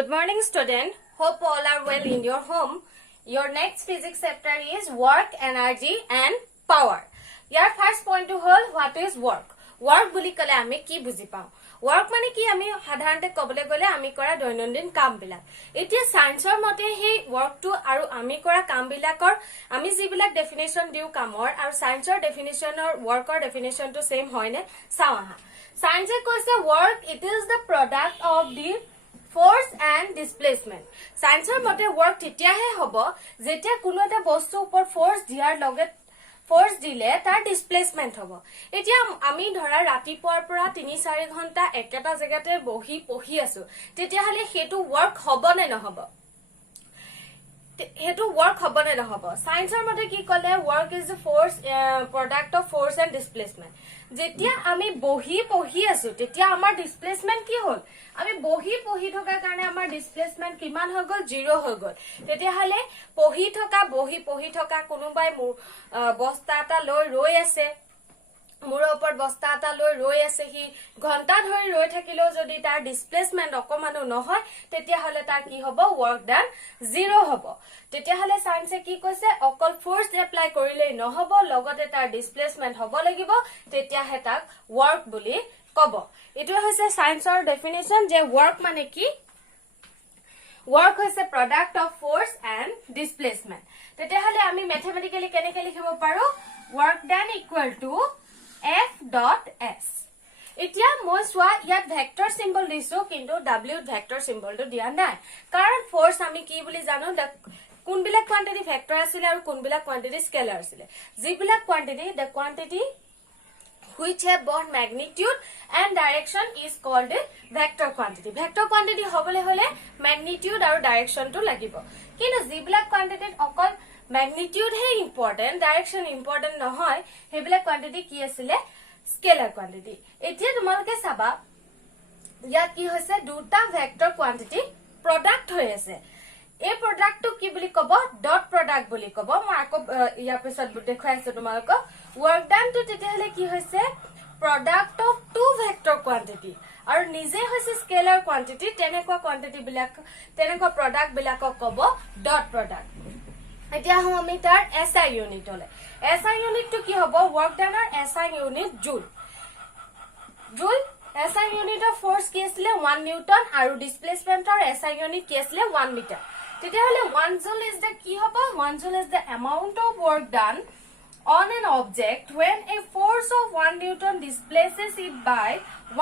Good morning, student. Hope all are well in your home. Your next physics chapter is work, energy, and power. Your first point to hold, what is work? Work বুলি কলে আমি কি বুজি পাও? Work মানে কি আমি সাধাৰণতে কবলে গলে আমি কৰা দৈনন্দিন কাম বিলাক। এতিয়া সায়েন্সৰ মতে হে work টো আৰু আমি কৰা কাম বিলাকৰ আমি যিবিলাক ডেফিনেশন দিও কামৰ আৰু সায়েন্সৰ ডেফিনেশনৰ workৰ ডেফিনেশনটো সেম হয় নে চাও আহা। সায়েন্সে কৈছে work it is the product of the force and displacement. সায়েন্সৰ মতে work তেতিয়াহে হ'ব যেতিয়া কোনো এটা বস্তু ওপৰ force দিয়াৰ লগে force দিলে তাৰ displacement হ'ব। এতিয়া আমি ধৰা ৰাতিপুৱাৰ পৰা ৩-৪ ঘণ্টা একেটা জায়গাতে বহি পঢ়ি আছো তেতিয়া হলে হেতু work হ'ব নে নহব? হেতু work হ'ব নে নহব? সায়েন্সৰ মতে কি কলে work is the force product of force and displacement. যেতিয়া আমি বহি পঢ়ি আছো তেতিয়া আমাৰ ডিসপ্লেসমেন্ট কি হল? আমি বহি পঢ়ি থকা কাৰণে আমাৰ ডিসপ্লেসমেন্ট কিমান হৈ গল? 0 হৈ গল। তেতিয়া হলে বহি থকা কোনোবাই বস্তা এটা লৈ ৰৈ আছে মুৰৰ ওপৰত বস্তা এটা লৈ ৰৈ আছে হি ঘন্টা ধৰি ৰৈ থাকিলেও যদি তাৰ ডিসপ্লেসমেন্ট অকমানো নহয় তেতিয়া হলে তাৰ কি হ'ব? work done 0 হ'ব। তেতিয়া হলে সায়েন্সে কি কৈছে অকল ফোর্স এপ্লাই কৰিলেই নহব লগতে তাৰ ডিসপ্লেসমেন্ট হ'ব লাগিব তেতিয়া হে তাক work বুলি কব। এটো হৈছে সায়েন্সৰ ডেফিনেশন যে work মানে কি? work হৈছে product of force and displacement. তেতিয়া হলে আমি ম্যাথমেটিক্যালি কেনেকৈ লিখিব পাৰো? work done equal to F dot S. এতিয়া মই সোয়া ইয়াত ভেক্টৰ সিম্বল দিছো কিন্তু W ভেক্টৰ সিম্বলটো দিয়া নাই কাৰণ ফোৰ্স আমি কি বুলি জানো কোনবিলাক কোয়ান্টিটি ভেক্টৰ আছিল আৰু কোনবিলাক কোয়ান্টিটি স্কেলাৰ আছিল যিবিলাক quantity the quantity which have both magnitude and direction is called a vector quantity. Vector quantity হবলে হলে magnitude আৰু direction টো লাগিব কিন্তু যিবিলাক কোয়ান্টিটি অকল magnitude হে important direction important নহয় হেবিলাক কোয়ান্টিটি কি আছিল? Scalar quantity. এতিয়া তোমালকে চাবা ইয়াত কি হৈছে দুটা ভেক্টৰ কোয়ান্টিটি প্ৰডাক্ট হৈ আছে। এই প্ৰডাক্টটো কি বুলি কব? ডট প্ৰডাক্ট বুলি কব। মই আকৌ ইয়াৰ পিছত দেখাই আছো তোমালক work done টো তেতিয়া হলে কি হৈছে product of two vector quantity আৰু নিজে হৈছে স্কেলাৰ কোয়ান্টিটি তেনেকুৱা কোয়ান্টিটি বিলাক তেনেকুৱা প্ৰডাক্ট বিলাকক কব ডট প্ৰডাক্ট। এতিয়া আমি তাৰ SI ইউনিট হলে SI ইউনিট টো কি হ'ব? work done ৰ SI ইউনিট জুল। SI ইউনিট অফ ফোৰ্স কি আছিল? 1 নিউটন আৰু ডিসপ্লেসমেন্টৰ SI ইউনিট কি আছিল? 1 মিটাৰ। তেতিয়া হলে 1 জুল ইজ the কি হ'ব? 1 জুল is the amount of work done on an object when a force of 1 newton displaces it by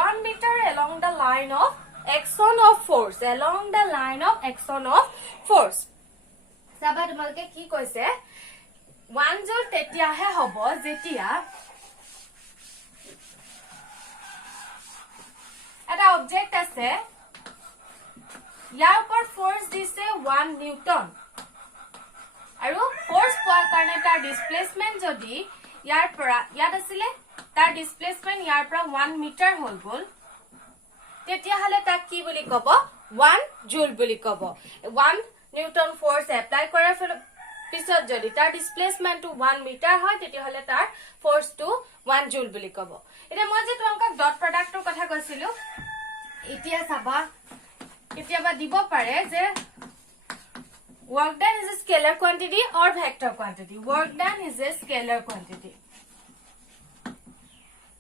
1 meter along the line of action of force. Along the line of action of force. Saba tumalke ki koise 1 joule tetia he hobo jetia eta object ase yar upor force dise 1 newton আৰু force পোৱাৰ কাৰণে তাৰ displacement যদি ইয়াৰ পৰা ইয়াত আছিল তাৰ displacement ইয়াৰ পৰা 1 মিটাৰ হৈ গল তেতিয়া হলে তাক কি বুলি কব? 1 জুল বুলি কব। 1 নিউটন ফোর্স এপ্লাই কৰাৰ পিছত যদি তাৰ ডিসপ্লেসমেন্টটো 1 মিটাৰ হয় তেতিয়া হলে তাৰ ফোৰ্সটো 1 জুল বুলি কব। এতিয়া মই যে তোমাক ডট প্ৰডাক্টৰ কথা কৈছিলো এতিয়া চাবা কেতিয়াবা দিব পাৰে যে work done is a scalar quantity or vector quantity. Work done is a scalar quantity.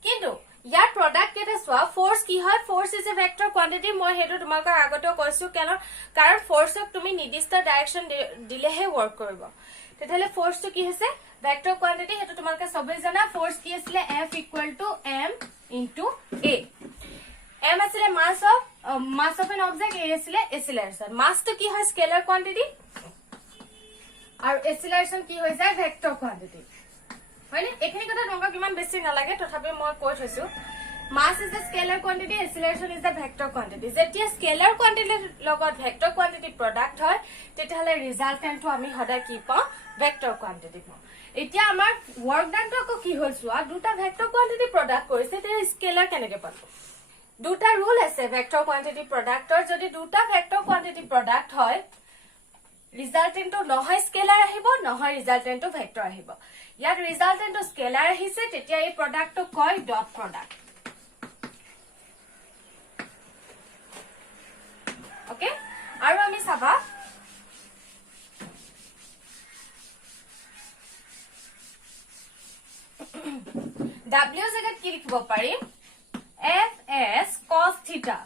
কিন্তু ইয়াৰ প্ৰডাক্ট কেটা সোয়া ফোৰ্স কি হয়? Force is a vector quantity. মই হেতু তোমাক আগতে কৈছো কাৰণ ফোৰ্সক তুমি নিৰ্দিষ্ট ডাইৰেকশন দিলেহে ওয়াৰ্ক কৰিব। তেতিয়ালে ফোৰ্সটো কি হৈছে? Vector quantity. হেতু তোমাক সবে জানা ফোর্স কি আছিল? F equal to m into a. m আছিল mass of an object, a আছিল acceleration. mass to কি হয়? scalar quantity আৰু acceleration কি হৈ যায়? Vector quantity. হয়নে? এখিনি কথা তোমাক কিমান বেছি নালাগে তথাপি মই কৈ থৈছো mass is the scalar quantity, acceleration is the vector quantity. যেতিয়া scalar quantity লগত vector quantity product হয় তেতিয়ালে resultant টো আমি হদায় কি পাও? vector quantity পাও। এতিয়া আমাৰ work done টো কি হ'ল সোয়া দুটা vector quantity product কৰিছে তে scalar কেনেকৈ পাব? দুটা ৰুল আছে ভেক্টৰ কোয়ান্টিটি প্ৰডাক্টৰ যদি দুটা ভেক্টৰ কোয়ান্টিটি প্ৰডাক্ট হয় ৰিজাল্টেন্টটো নহয় স্কেলাৰ আহিব নহয় ৰিজাল্টেন্টটো ভেক্টৰ আহিব। ইয়াত ৰিজাল্টেন্টটো স্কেলাৰ আহিছে তেতিয়া এই প্ৰডাক্টটো কয় ডট প্ৰডাক্ট। ওকে W জেগাত কি লিখিব পাৰিম FS cos theta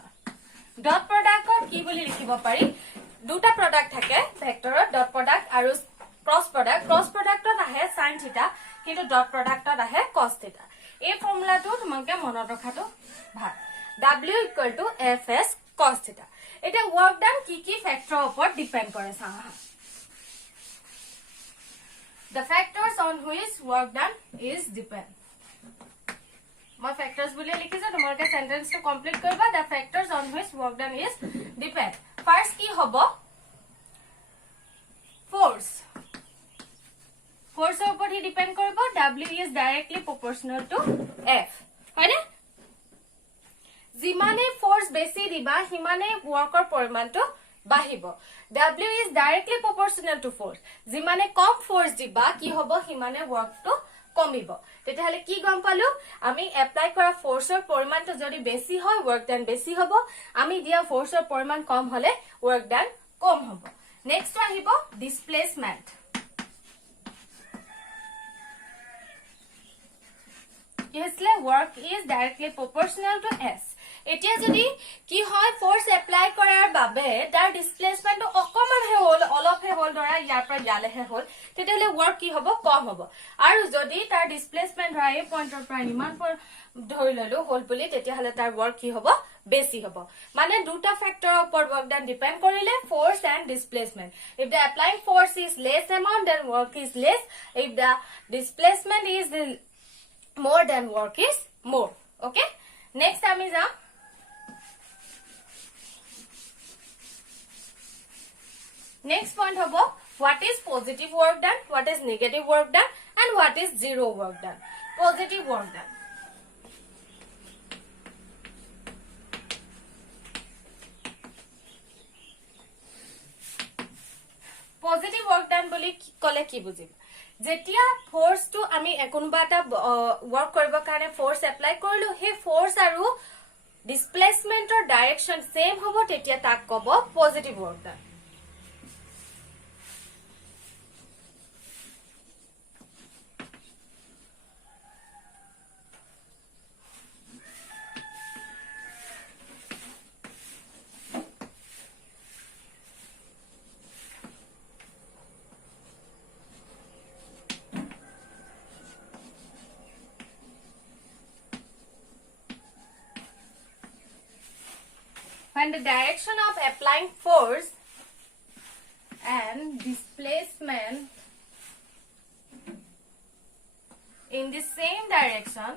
ডট প্ৰডাক্টত কি বুলি লিখিব পাৰি দুটা প্ৰডাক্ট থাকে ভেক্টৰত ডট প্ৰডাক্ট আৰু ক্ৰস প্ৰডাক্টত আহে sin theta কিন্তু ডট প্ৰডাক্টত আহে cos theta এই ফৰ্মুলাটো তোমাকে মনত ৰখাটো ভাল W = FS cos theta এটা ওয়াৰ্ক ডান কি ফ্যাক্টৰৰ ওপৰত ডিপেন্ড কৰে চাহা the factors on which work done is depend মই ফ্যাক্টরস বুলি লিখিছো তোমালোকে সেন্টেন্সটো কমপ্লিট কৰিবা the factors on which work done is depend first কি হ'ব force force ওপৰত হি ডিপেন্ড কৰিব W is directly proportional to F হয়নে যিমানে ফোৰ্স বেছি দিবা হিমানে ওয়াৰ্কৰ পৰিমাণটো বাঢ়িব W is directly proportional to force যিমানে কম ফোর্স দিবা কি হ'ব হিমানে ওয়ার্কটো কমিব তেতিয়াহলে কি গম পালো আমি এপ্লাই কৰা ফোৰ্সৰ পৰিমাণটো যদি বেছি হয় ওয়াৰ্ক ডান বেছি হ'ব আমি দিয়া ফোৰ্সৰ পৰিমাণ কম হলে ওয়ার্ক ডান কম হ'ব নেক্সট আহিব ডিসপ্লেসমেন্ট ইহসলে work is directly proportional to S এতিয়া যদি কি হয় ফোর্স এপ্লাই কৰাৰ বাবে তাৰ ডিসপ্লেসমেন্টটো অকমান হে হল অলপ হে হল ধৰা ইয়াৰ পৰা ইয়ালে হে হল তেতিয়ালে ওয়াৰ্ক কি হ'ব কম হ'ব আৰু যদি তাৰ ডিসপ্লেসমেন্ট ধৰা এই পইণ্টৰ পৰা ইমান ধৰি ললো হল বুলি তেতিয়ালে তাৰ ওয়াৰ্ক কি হ'ব বেছি হ'ব মানে দুটা ফ্যাক্টৰৰ ওপৰত ওয়াৰ্ক ডান ডিপেন্ড কৰিলে force and displacement if the applying force is less amount then work is less if the displacement is more than work is more okay next আমি যাম next point hobo what is positive work done what is negative work done and what is zero work done positive work done positive work done boli kole ki bujim যেতিয়া force to আমি কোনবা এটা work কৰিব কাৰণে force apply কৰিলো হে force আৰু ডিসপ্লেসমেন্টৰ direction same হ'ব তেতিয়া তাক কব positive work done when the direction of applying force and displacement in the same direction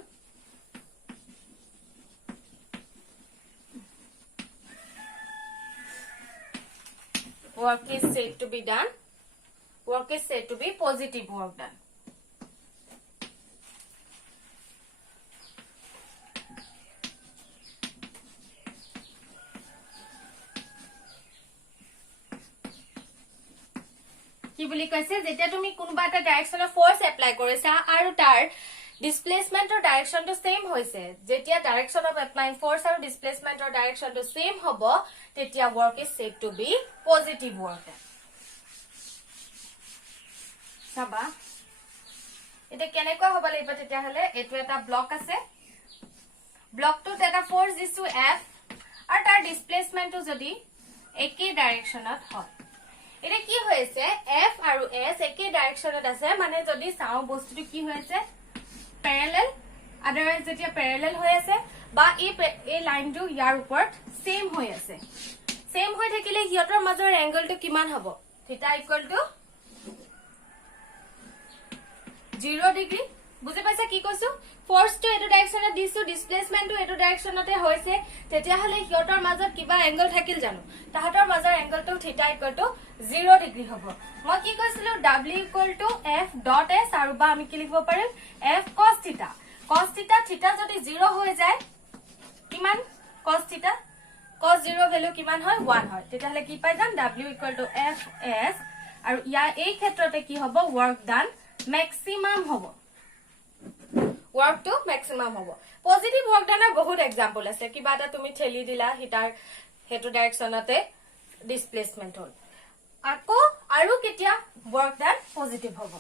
work is said to be done work is said to be positive work done কি বুলি কৈছে যেতিয়া তুমি কোনবা এটা ডাইৰেকশনৰ ফোৰ্স এপ্লাই কৰিছা আৰু তাৰ ডিসপ্লেসমেন্টৰ ডাইৰেকশনটো সেম হৈছে যেতিয়া ডাইৰেকশন অফ এপ্লাইং ফোৰ্স আৰু ডিসপ্লেসমেন্টৰ ডাইৰেকশনটো সেম হ'ব তেতিয়া work is said to be positive work সাবা এটা কেনেকৈ হ'ব লাগিব তেতিয়াহলে এটো এটা ব্লক আছে ব্লকটোত এটা ফোর্স দিছো F আৰু তাৰ ডিসপ্লেসমেন্টটো যদি একে ডাইৰেকশনত হয় এটা কি হয়েছে F আৰু S একে ডাইৰেকশনত আছে মানে যদি চাও বস্তুটো কি হয়েছে প্যাৰালাল আদাৰওয়াইজ যেতিয়া প্যাৰালাল হৈ আছে বা এই লাইনটো ইয়াৰ ওপৰত সেম হৈ আছে সেম হৈ থাকিলে হিয়তৰ মাজৰ এংগলটো কিমান হ'ব থিটা ইকুয়াল টু 0 ডিগ্ৰী বুজি পাইছা কি কৈছো ফোৰ্স টু এটো ডাইৰেকশনত দিছো ডিসপ্লেসমেন্ট টু এটো ডাইৰেকশনতে হৈছে তেতিয়া হলে হিয়তৰ মাজত কিবা এংগল থাকিল জানো তাহাতৰ মাজৰ এংগলটো থিটা ইকুয়াল টু 0 ডিগ্ৰী হ'ব মই কি কৈছিলো W equal to F dot S আৰু বা আমি কি লিখিব পাৰিম F cos theta থিটা যদি 0 হৈ যায় কিমান cos theta cos 0 ভ্যালু কিমান হয় 1 হয় তেতিয়া হলে কি পাই যাম W equal to F S আৰু ইয়াৰ এই ক্ষেত্ৰতে কি হ'ব ওয়ার্ক ডান ম্যাক্সিমাম হ'ব work to maximum hobo positive work done বহুত example আছে কিবা এটা তুমি ঠেলি দিলা হিটাৰ হেতু ডাইৰেকশনতে ডিসপ্লেসমেন্ট হল আকৌ আৰু কেতিয়া work done positive hobo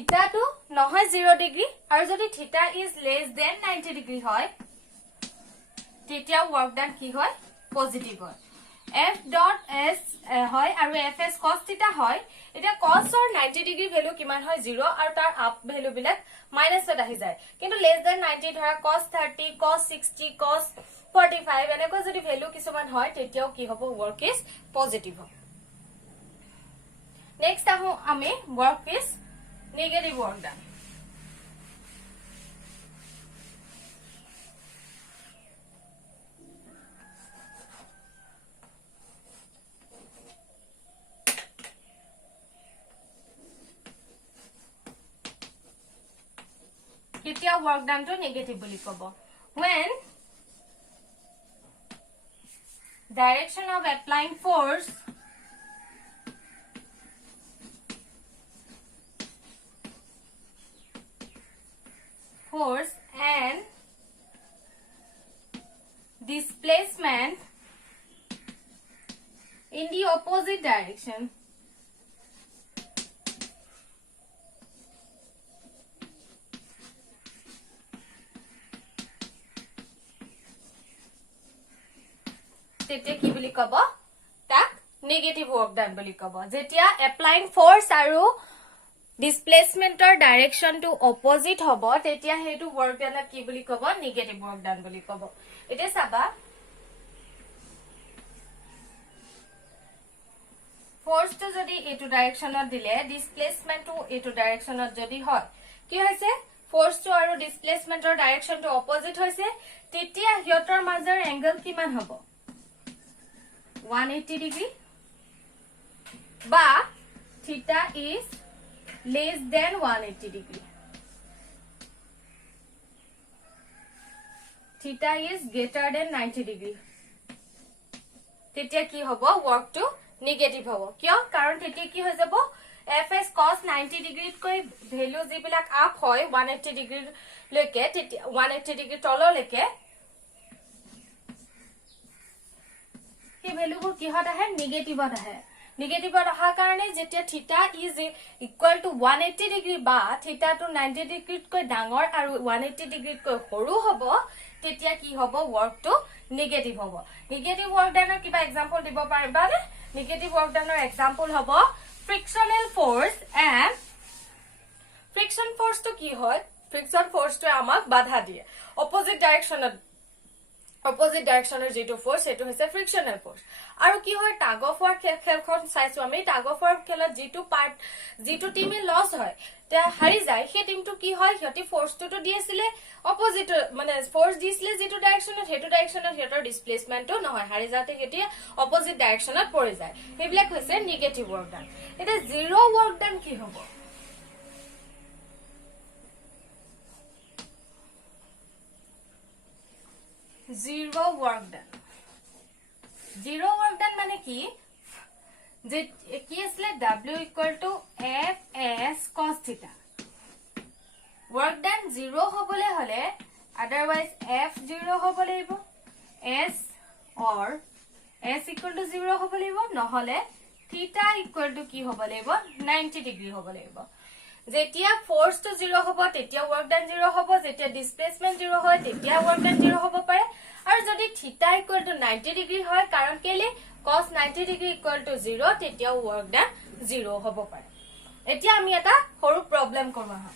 থিটা টু নহয় 0 ডিগ্ৰী আৰু যদি থিটা ইজ লেছ দেন 90 ডিগ্ৰী হয় তেতিয়া ওয়াৰ্ক ডান কি হয় পজিটিভ হয় f ডট s হয় আৰু fs cos থিটা হয় এটা cos or 90 ডিগ্ৰী ভ্যালু কিমান হয় 0 আৰু তাৰ আপ ভ্যালু বিলাক মাইনাসত আহি যায় কিন্তু লেছ দেন 90 ধৰা cos 30 cos 60 cos 45 এনেকৈ যদি ভ্যালু কিছুমান হয় তেতিয়াও কি হ'ব ওয়ার্ক ইজ পজিটিভ হ'ব নেক্সট আহো আমি work is negative work done কেতিয়া work done to negative বুলি কব when direction of applying force and displacement in the opposite direction তেতিয়া কি বুলি কব তাক নেগেটিভ ওয়ার্ক ডান বুলি কব যেতিয়া এপ্লাইং ফোর্স আৰু ডিসপ্লেসমেন্টৰ ডাইরেকশন টু অপোজিট হ'ব তেতিয়া হেতু ওয়ার্ক ডানক কি বুলি কব নেগেটিভ ওয়ার্ক ডান বুলি কব এটা চাবা ফোর্স তো যদি এটু ডাইরেকশনত দিলে ডিসপ্লেসমেন্ট টু এটু ডাইরেকশনত যদি হয় কি হৈছে ফোর্স তো আৰু ডিসপ্লেসমেন্টৰ ডাইৰেকশন টু অপোজিট হৈছে তেতিয়া হিয়তৰ মাজৰ এংগল কিমান হ'ব 180 degree বা theta is less than 180 degree theta is greater than 90 degree তেতিয়া কি হ'ব work to negative হ'ব কিয় কাৰণ তেতিয়া কি হৈ যাব fs cos 90 degree কৈ ভ্যালু যিবিলাক আপ হয় 180 degree লৈকে তেতিয়া 180 degree তললৈকে কি ভ্যালুবোৰ কিহত আহে নেগেটিভত আহে নেগেটিভত অহা কাৰণে যেতিয়া থিটা ইজ ইকুয়াল টু 180 ডিগ্ৰী বা থিটা টু 90 ডিগ্ৰীত কৈ ডাঙৰ আৰু 180 ডিগ্ৰীত কৈ সৰু হ'ব তেতিয়া কি হ'ব ওয়াৰ্ক টু নেগেটিভ হ'ব নেগেটিভ ওয়াৰ্ক ডানৰ কিবা এক্সাম্পল দিব পাৰিবা নে নেগেটিভ ওয়াৰ্ক ডানৰ এক্সাম্পল হ'ব ফ্ৰিকশনাল ফোৰ্স এন্ড ফ্ৰিকশন ফোৰ্স তো কি হয় ফ্ৰিকশন ফোৰ্স তো আমাক বাধা দিয়ে opposite ডাইৰেকশনত opposite direction er jeto force eto hoise frictional force aru ki hoy tug of war khelkhon saisu ami tug of war khelot jeto part jeto team e loss hoy ta hari jay he team to ki hoy hoti force to diesile opposite mane force disile jeto direction er heto direction er hetor displacement to no hoy hari jate heti opposite direction er pore jay heblak hoise negative work done eta zero work done ki hobo zero work done zero work done মানে কি যে কি আসলে w equal to f s cos theta work done zero হবলে হলে otherwise f zero হবলে লাগিব s or s equal to 0 হবলে লাগিব নহলে theta equal to কি হবলে লাগিব 90 degree হবলে লাগিব যেতিয়া ফোর্স তো 0 হ'ব তেতিয়া ওয়ার্ক ডান 0 হ'ব যেতিয়া ডিসপ্লেসমেন্ট 0 হয় তেতিয়া ওয়ার্ক ডান 0 হ'ব পাৰে আৰু যদি থিটা ইকুয়াল টু 90 ডিগ্ৰী হয় কাৰণ কেলে cos 90 ডিগ্ৰী ইকুয়াল টু 0 তেতিয়া ওয়াৰ্ক ডান 0 হ'ব পাৰে এতিয়া আমি এটা সৰু প্ৰবলেম কৰম আহা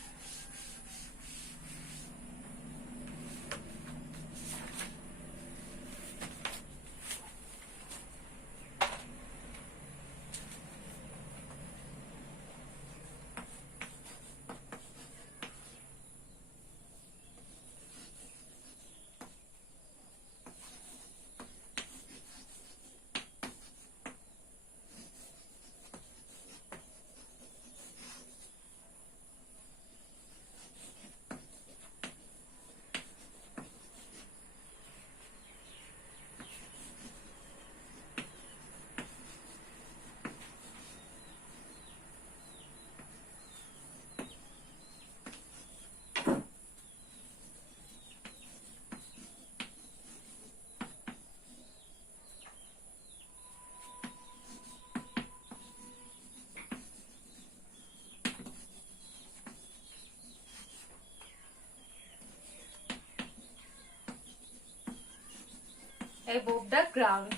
above the ground.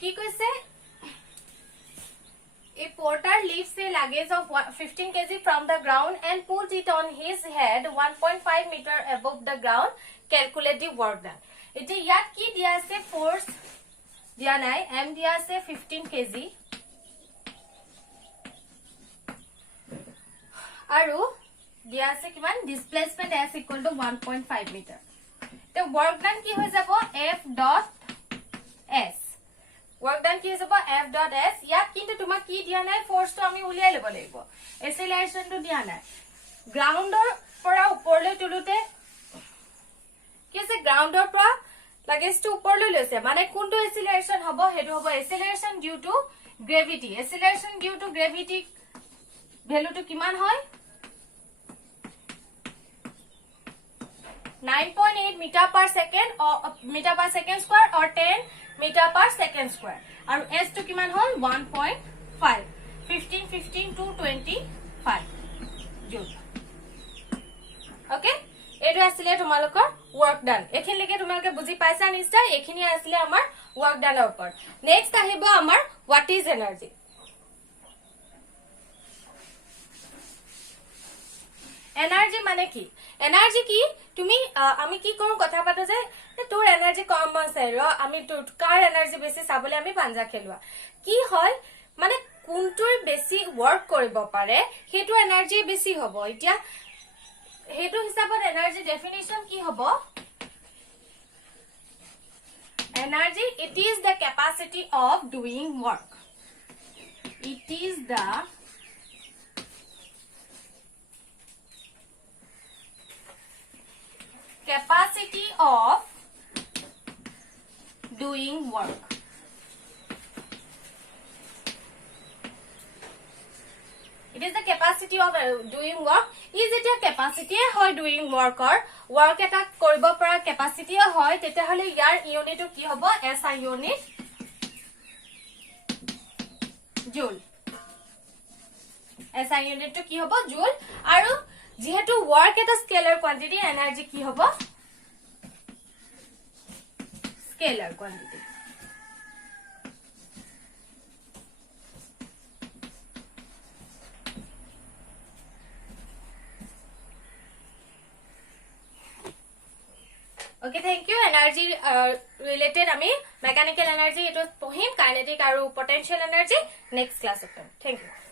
কি কৈছে? A porter lifts a luggage of 15 kg from the ground and puts it on his head 1.5 meter above the ground. Calculate the work done. Iti yat ki diya ase force diya nai, m diya ase 15 kg. Aru diya ase kiman displacement s equal to 1.5 meter. The work done ki hoy jabo F dot S. Work done ki hoy F dot S. Yat kintu tuma ki diya nai force to ami uliyai lebo lagibo. Acceleration to diya nai. Grounder pora uporle tulute ki ase grounder pora luggage to uporle loise. Mane kuntu acceleration hobo hetu hobo acceleration due to gravity. Acceleration due to gravity value to kiman hoy 9.8 meter per second or meter per second square or 10 meter per second square. And S to kiman hol 1.5. 15 to 25 joule. Okay? Etu asile tumalokor work done. Ekhin leke tumalke buji paisa nishta ekhini asile amar work done upor. Next ahibo amar what is energy. Energy mane ki? Energy ki তুমি আমি কি করু কথা পাতো যে তোর energy কম আছে র আমি তোর কার এনার্জি বেশি চাবলে আমি পাঞ্জা খেলুৱা কি হয় মানে কোনটোৰ বেশি ওয়াৰ্ক কৰিব পাৰে হেতু এনার্জি বেশি হ'ব ইতিয়া হেতু হিসাবত এনার্জি ডেফিনিশন কি হ'ব energy it is the capacity of doing work. It is the capacity of doing work. It is the capacity of doing work. Is it a capacity hoy doing work or work eta koribo para capacity hoy tete hole yar unit to ki hobo SI unit joule. SI unit to ki hobo joule aru যেহেতু work eta scalar quantity energy কি হবো scalar quantity okay thank you energy related ami mechanical energy eto pohim kinetic aru potential energy next class thank you